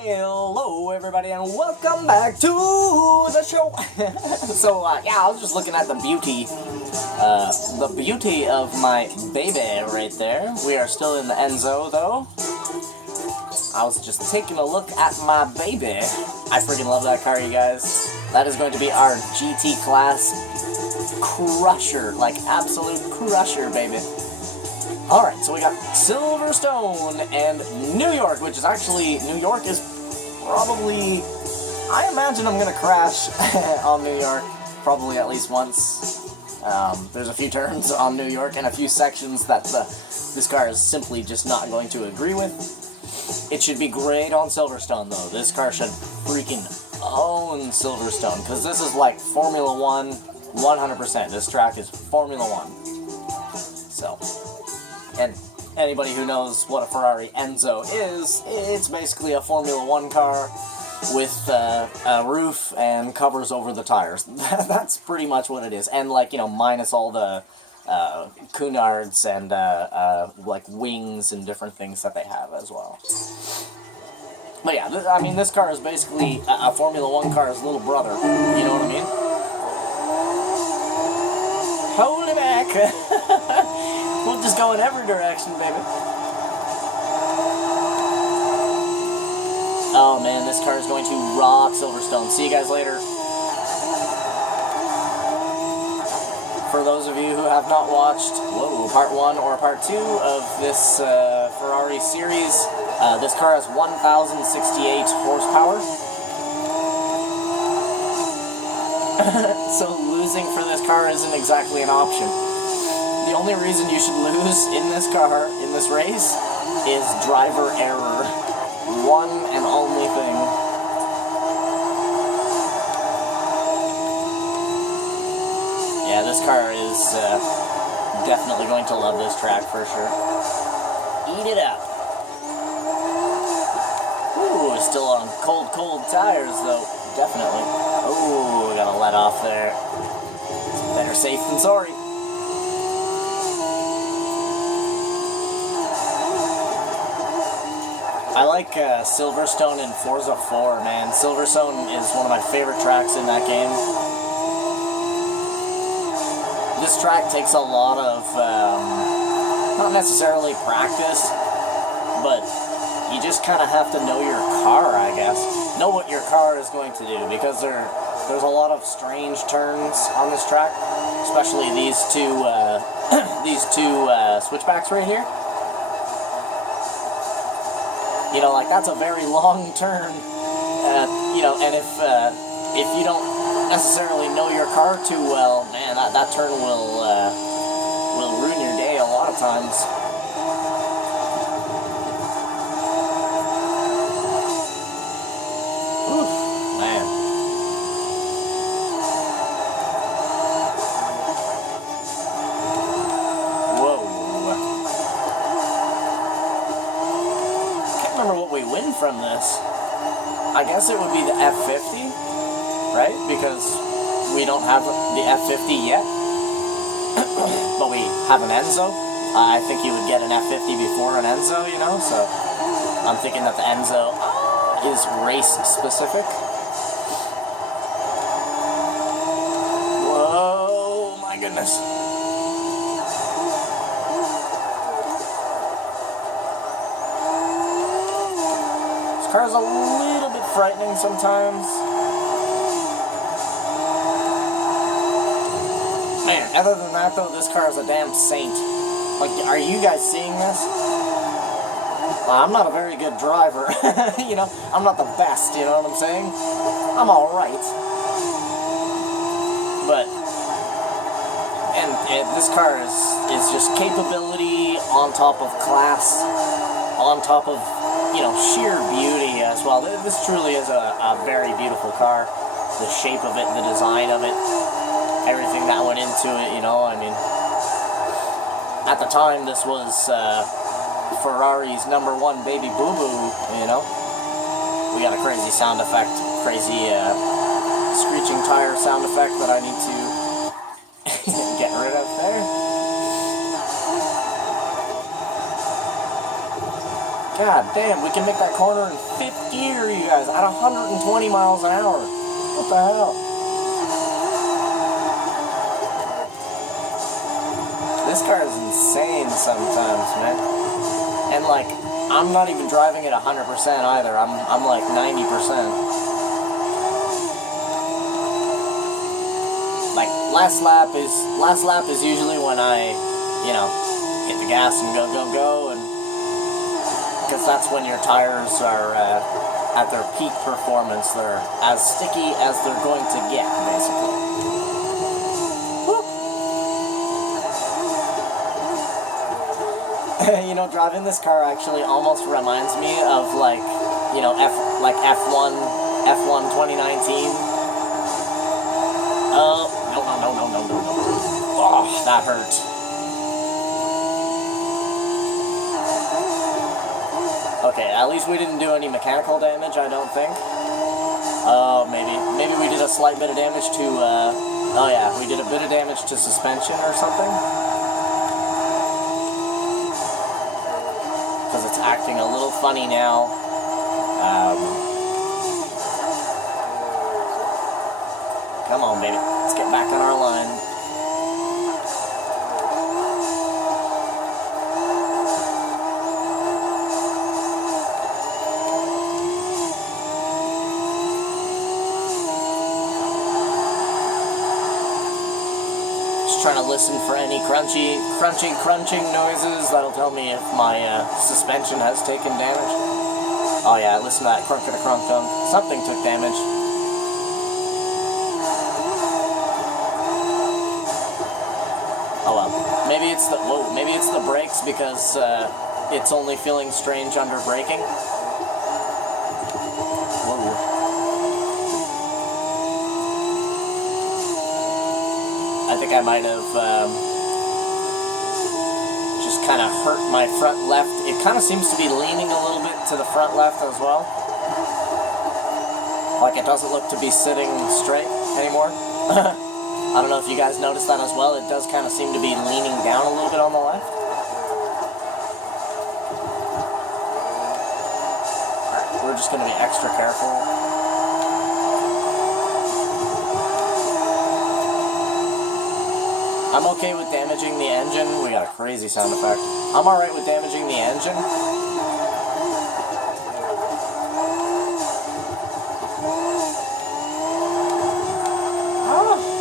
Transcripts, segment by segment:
Hello everybody and welcome back to the show. Yeah, I was just looking at the beauty of my baby right there. We are still in the Enzo though. I was just taking a look at my baby. I freaking love that car, you guys. That is going to be our GT class crusher, like absolute crusher, baby. Alright, so we got Silverstone and New York, which is actually, New York is probably, I imagine I'm going to crash on New York, probably at least once. There's a few turns on New York and a few sections that this car is simply just not going to agree with. It should be great on Silverstone though. This car should freaking own Silverstone, because this is like Formula 1, 100%. This track is Formula 1. So... and anybody who knows what a Ferrari Enzo is, it's basically a Formula 1 car with a roof and covers over the tires. That's pretty much what it is. And, like, you know, minus all the Cunards and, like, wings and different things that they have as well. But yeah, I mean, this car is basically a Formula 1 car's little brother. You know what I mean? Hold it back! We'll just go in every direction, baby. Oh man, this car is going to rock Silverstone. See you guys later. For those of you who have not watched, part 1 or part 2 of this Ferrari series, this car has 1,068 horsepower. So losing for this car isn't exactly an option. The only reason you should lose in this car, in this race, is driver error. One and only thing. Yeah, this car is definitely going to love this track for sure. Eat it up. Ooh, still on cold tires though. Definitely. Ooh, gotta let off there. Better safe than sorry. I like Silverstone and Forza 4, man. Silverstone is one of my favorite tracks in that game. This track takes a lot of, not necessarily practice, but you just kind of have to know your car, I guess. Know what your car is going to do, because there's a lot of strange turns on this track, especially these two switchbacks right here. You know, like, that's a very long turn, you know, and if you don't necessarily know your car too well, man, that turn will ruin your day a lot of times. Oof, man. From this, I guess it would be the F50, right? Because we don't have the F50 yet, but we have an Enzo. I think you would get an F50 before an Enzo, you know, so I'm thinking that the Enzo is race specific. Whoa, my goodness. This car's a little bit frightening sometimes. Man, other than that though, this car is a damn saint. Like, are you guys seeing this? I'm not a very good driver, you know, I'm not the best, you know what I'm saying? I'm alright. But, and this car is just capability on top of class, on top of, you know, sheer beauty as well. This truly is a very beautiful car. The shape of it, the design of it, everything that went into it, you know, I mean, at the time this was Ferrari's #1 baby boo-boo, you know. We got a crazy sound effect, crazy screeching tire sound effect that I need to get rid of there. God damn, we can make that corner in 5th gear, you guys, at 120 miles an hour. What the hell? This car is insane sometimes, man. And like, I'm not even driving it 100% either. I'm like 90%. Like last lap is usually when I, you know, hit the gas and go, and because that's when your tires are at their peak performance. They're as sticky as they're going to get, basically. You know, driving this car actually almost reminds me of like, you know, F1 2019. No. Oh, that hurt. Okay, at least we didn't do any mechanical damage, I don't think. Maybe we did a slight bit of damage to, oh yeah, we did a bit of damage to suspension or something. Because it's acting a little funny now. Come on, baby. Let's get back on our line. Just trying to listen for any crunching noises. That'll tell me if my suspension has taken damage. Oh yeah, listen to that crunk-a-crunk-dunk. Something took damage. Oh well. Maybe it's the brakes because it's only feeling strange under braking. Whoa. I think I might have just kind of hurt my front left. It kind of seems to be leaning a little bit to the front left as well. Like it doesn't look to be sitting straight anymore. I don't know if you guys noticed that as well. It does kind of seem to be leaning down a little bit on the left. We're just going to be extra careful. I'm okay with damaging the engine. We got a crazy sound effect. I'm alright with damaging the engine.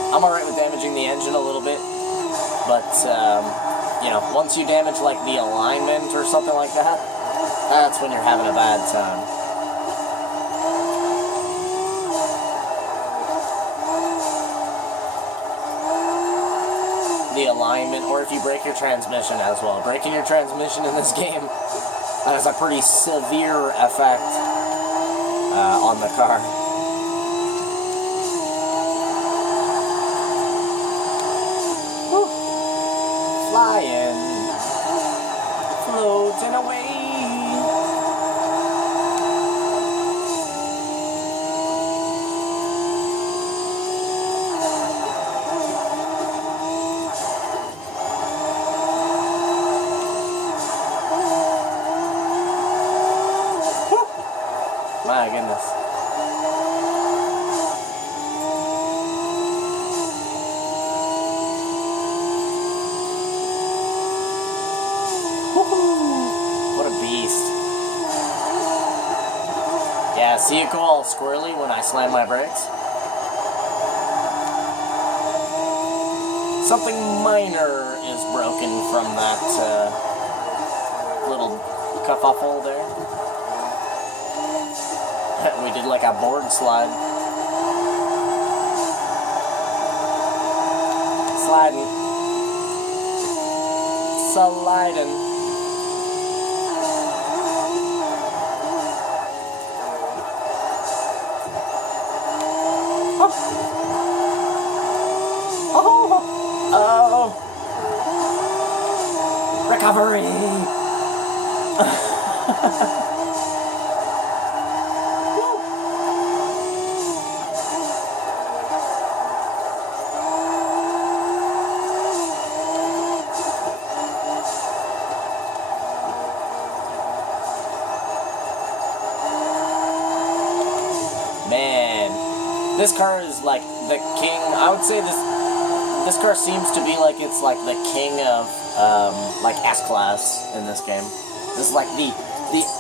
I'm alright with damaging the engine a little bit, but, you know, once you damage, like, the alignment or something like that, that's when you're having a bad time. The alignment, or if you break your transmission as well. Breaking your transmission in this game has a pretty severe effect on the car. Flying, floating away. My goodness. What a beast. Yeah, see it go all squirrely when I slam my brakes? Something minor is broken from that little kerfuffle there. We did like a board slide. Sliding. Sliding. Oh! Recovery! This car is like the king. I would say this car seems to be like it's like the king of like S-Class in this game. This is like the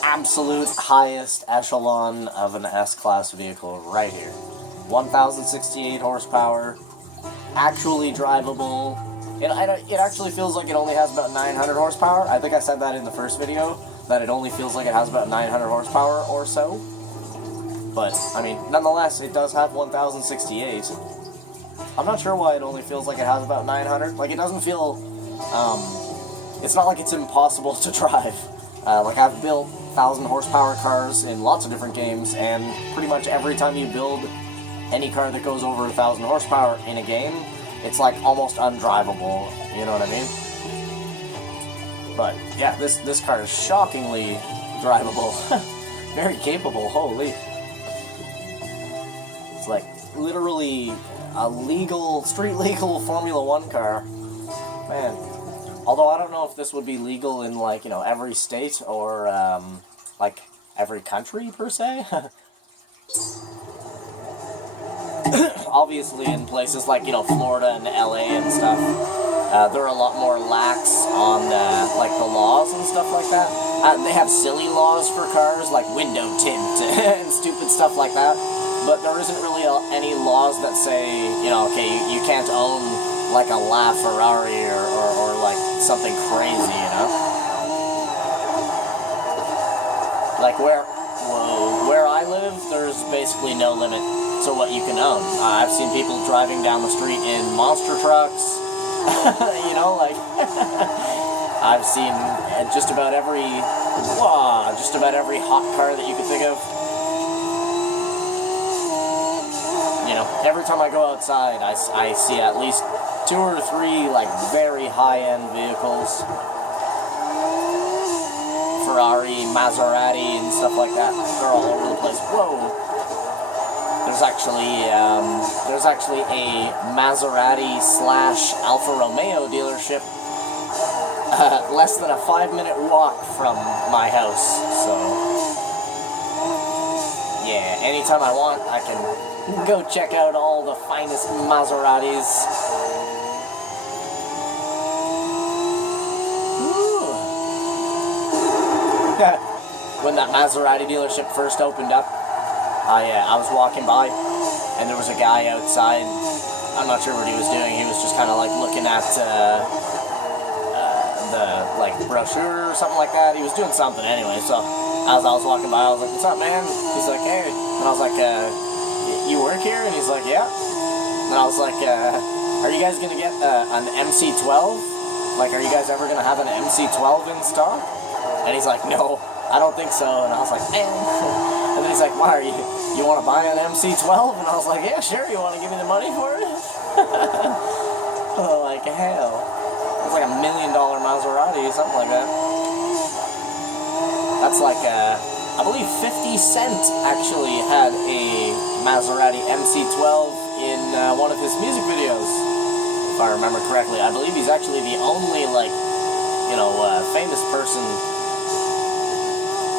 absolute highest echelon of an S-Class vehicle right here. 1,068 horsepower, actually drivable. It actually feels like it only has about 900 horsepower. I think I said that in the first video, that it only feels like it has about 900 horsepower or so. But, I mean, nonetheless, it does have 1,068. I'm not sure why it only feels like it has about 900. Like, it doesn't feel, it's not like it's impossible to drive. Like, I've built 1,000 horsepower cars in lots of different games, and pretty much every time you build any car that goes over 1,000 horsepower in a game, it's like almost undrivable, you know what I mean? But, yeah, this car is shockingly drivable. Very capable, holy. It's like literally a street legal Formula 1 car. Man. Although I don't know if this would be legal in, like, you know, every state or, like, every country, per se. Obviously in places like, you know, Florida and LA and stuff, they're a lot more lax on, like, the laws and stuff like that. They have silly laws for cars, like window tint and stupid stuff like that. But there isn't really any laws that say, you know, okay, you can't own, like, a Ferrari or like, something crazy, you know? Like, where I live, there's basically no limit to what you can own. I've seen people driving down the street in monster trucks, you know, like, I've seen just about every hot car that you could think of. You know, every time I go outside, I see at least 2 or 3, like, very high-end vehicles. Ferrari, Maserati, and stuff like that. They're all over the place. Whoa! There's actually a Maserati / Alfa Romeo dealership less than a 5-minute walk from my house. So, yeah, anytime I want, I can go check out all the finest Maseratis. When that Maserati dealership first opened up, I was walking by, and there was a guy outside. I'm not sure what he was doing. He was just kind of like looking at the like brochure or something like that. He was doing something anyway. So as I was walking by, I was like, "What's up, man?" He's like, "Hey," and I was like, "You work here?" And he's like, "Yeah." And I was like, "Are you guys gonna get an MC12? Like, are you guys ever gonna have an MC12 in stock?" And he's like, "No, I don't think so." And I was like, "Man." And then he's like, "Why, you want to buy an MC12? And I was like, "Yeah, sure, you want to give me the money for it?" Oh, like, hell. It's like $1 million Maserati, something like that. That's like, I believe 50 Cent actually had a Maserati MC12 in one of his music videos, if I remember correctly. I believe he's actually the only, like, you know, famous person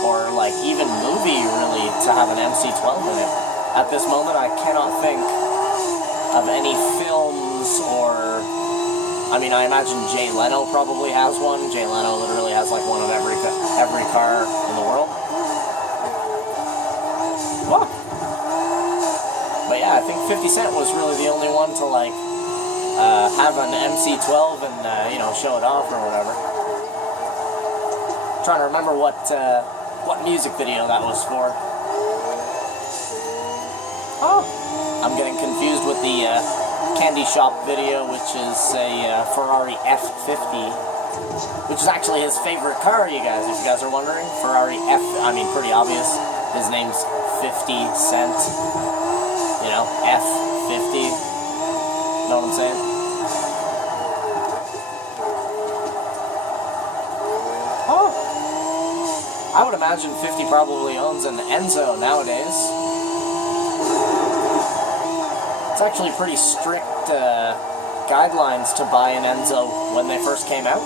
or, like, even movie, really, to have an MC12 in it. At this moment, I cannot think of any films or... I mean, I imagine Jay Leno probably has one. Jay Leno literally has, like, one of every car in the world. Whoa. But yeah, I think 50 Cent was really the only one to, like, have an MC12 and, you know, show it off or whatever. I'm trying to remember what music video that was for. Oh, I'm getting confused with the Candy Shop video, which is a Ferrari F50, which is actually his favorite car, you guys, if you guys are wondering. Ferrari I mean, pretty obvious. His name's 50 Cent. You know, F50. Know what I'm saying? I would imagine 50 probably owns an Enzo nowadays. It's actually pretty strict guidelines to buy an Enzo when they first came out.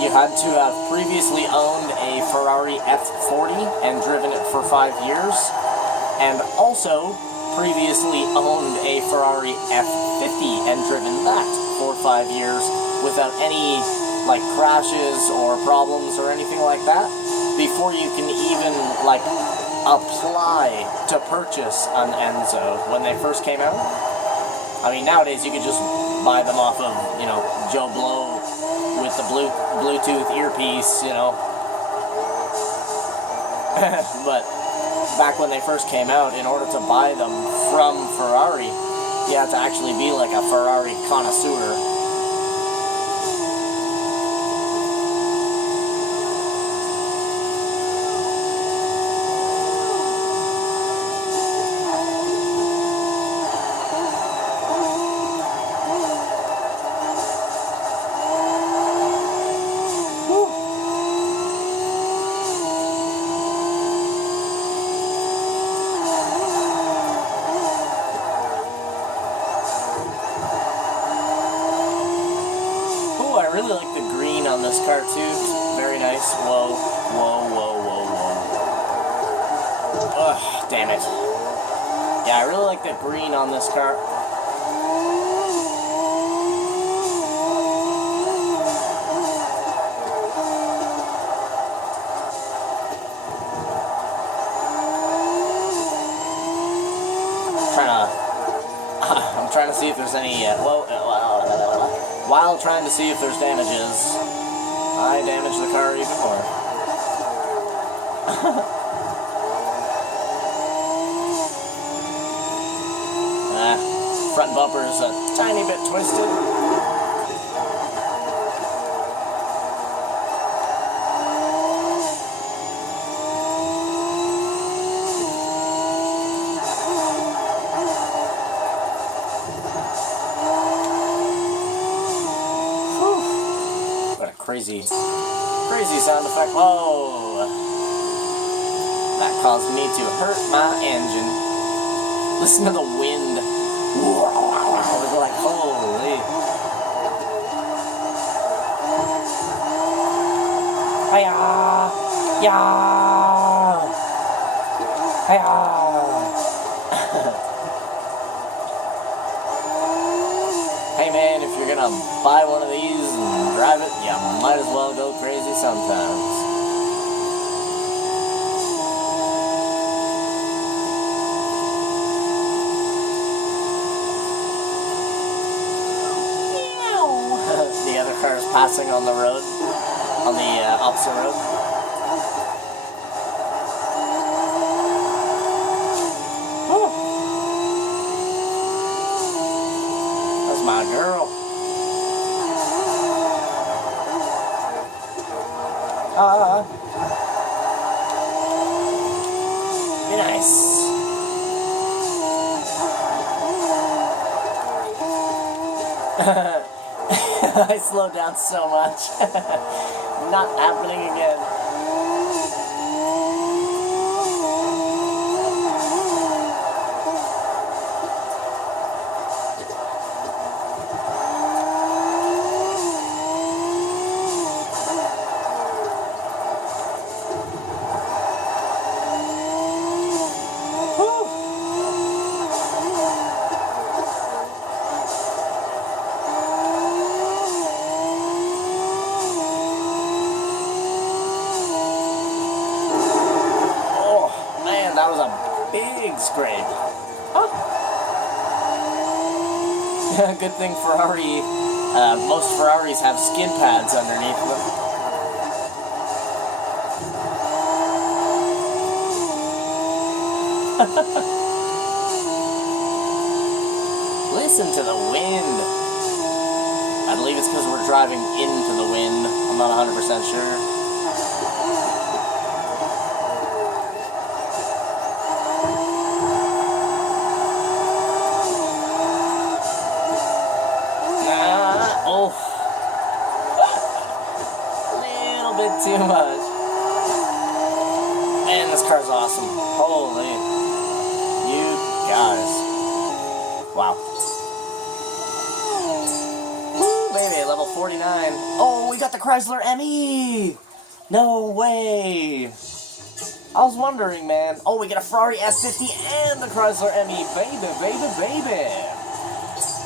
You had to have previously owned a Ferrari F40 and driven it for 5 years. and also previously owned a Ferrari F50 and driven that for 5 years without any like crashes or problems or anything like that before you can even like apply to purchase an Enzo when they first came out. I mean, nowadays you could just buy them off of, you know, Joe Blow with the Bluetooth earpiece, you know. But back when they first came out, in order to buy them from Ferrari, you had to actually be like a Ferrari connoisseur. I really like the green on this car too. Very nice. Whoa, whoa, whoa, whoa, whoa. Ugh, damn it. Yeah, I really like the green on this car. I'm trying to see if there's any, while trying to see if there's damages, I damaged the car even more. Front bumper is a tiny bit twisted. Crazy sound effect. Whoa! That caused me to hurt my engine. Listen to the wind. I was like, holy. Hiya! Yeah! Hiya! Hey man, if you're gonna buy one of these and drive it, you might as well go crazy sometimes. The other car is passing on the road, on the opposite road. That's my girl. Be nice. I slowed down so much. Not happening again. That was a big scrape. Huh. Good thing Ferrari, most Ferraris have skid pads underneath them. Listen to the wind. I believe it's because we're driving into the wind. I'm not 100% sure. Too much. Man, this car's awesome. Holy. You guys. Wow. Woo, baby, level 49. Oh, we got the Chrysler ME! No way! I was wondering, man. Oh, we get a Ferrari F50 and the Chrysler ME. Baby.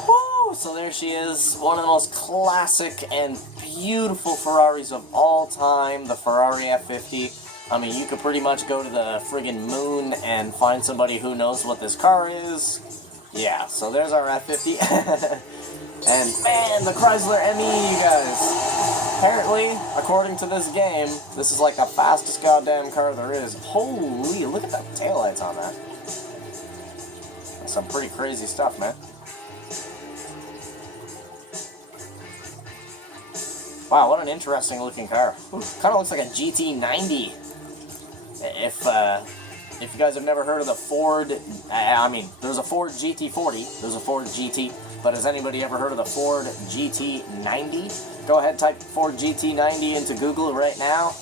Woo! So there she is. One of the most classic and beautiful Ferraris of all time. The Ferrari F50. I mean, you could pretty much go to the friggin' moon and find somebody who knows what this car is. Yeah, so there's our F50. And man, the Chrysler ME, you guys. Apparently, according to this game, this is like the fastest goddamn car there is. Holy, look at the taillights on that. That's some pretty crazy stuff, man. Wow, what an interesting looking car. Kind of looks like a GT90. If you guys have never heard of the Ford, I mean, there's a Ford GT40, there's a Ford GT, but has anybody ever heard of the Ford GT90? Go ahead, type Ford GT90 into Google right now.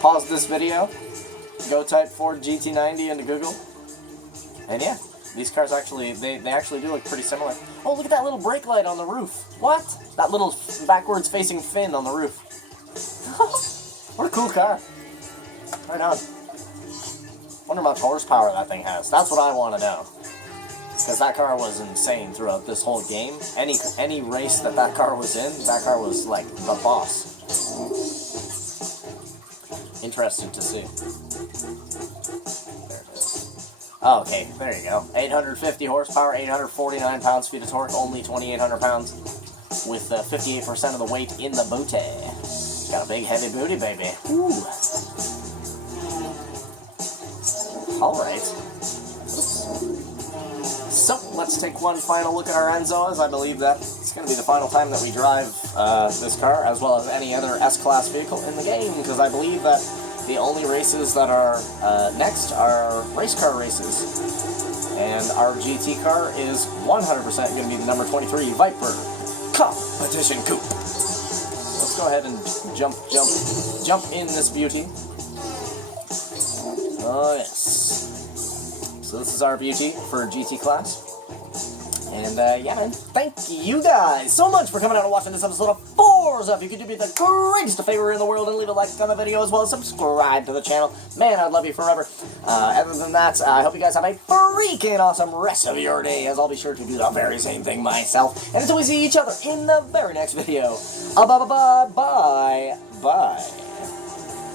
Pause this video. Go type Ford GT90 into Google. And yeah, these cars actually, they actually do look pretty similar. Oh, look at that little brake light on the roof. What? That little backwards facing fin on the roof. What a cool car. Right on. Wonder how much horsepower that thing has. That's what I want to know. Because that car was insane throughout this whole game. Any race that car was in, that car was like the boss. Interesting to see. There it is. Oh, okay, there you go. 850 horsepower, 849 pounds-feet of torque, only 2,800 pounds, with 58% of the weight in the booty. Got a big heavy booty, baby. Ooh. Alright. So, let's take one final look at our Enzo, as I believe that it's going to be the final time that we drive this car, as well as any other S-Class vehicle in the game, because I believe that the only races that are next are race car races. And our GT car is 100% going to be the number 23 Viper Competition Coupe. Let's go ahead and jump in this beauty. Oh, yes. So this is our beauty for GT class. And, yeah, man, thank you guys so much for coming out and watching this episode of Forza. If you could do me the greatest favor in the world and leave a like on the video, as well as subscribe to the channel, man, I'd love you forever. Other than that, I hope you guys have a freaking awesome rest of your day, as I'll be sure to do the very same thing myself. And until we see each other in the very next video, bye.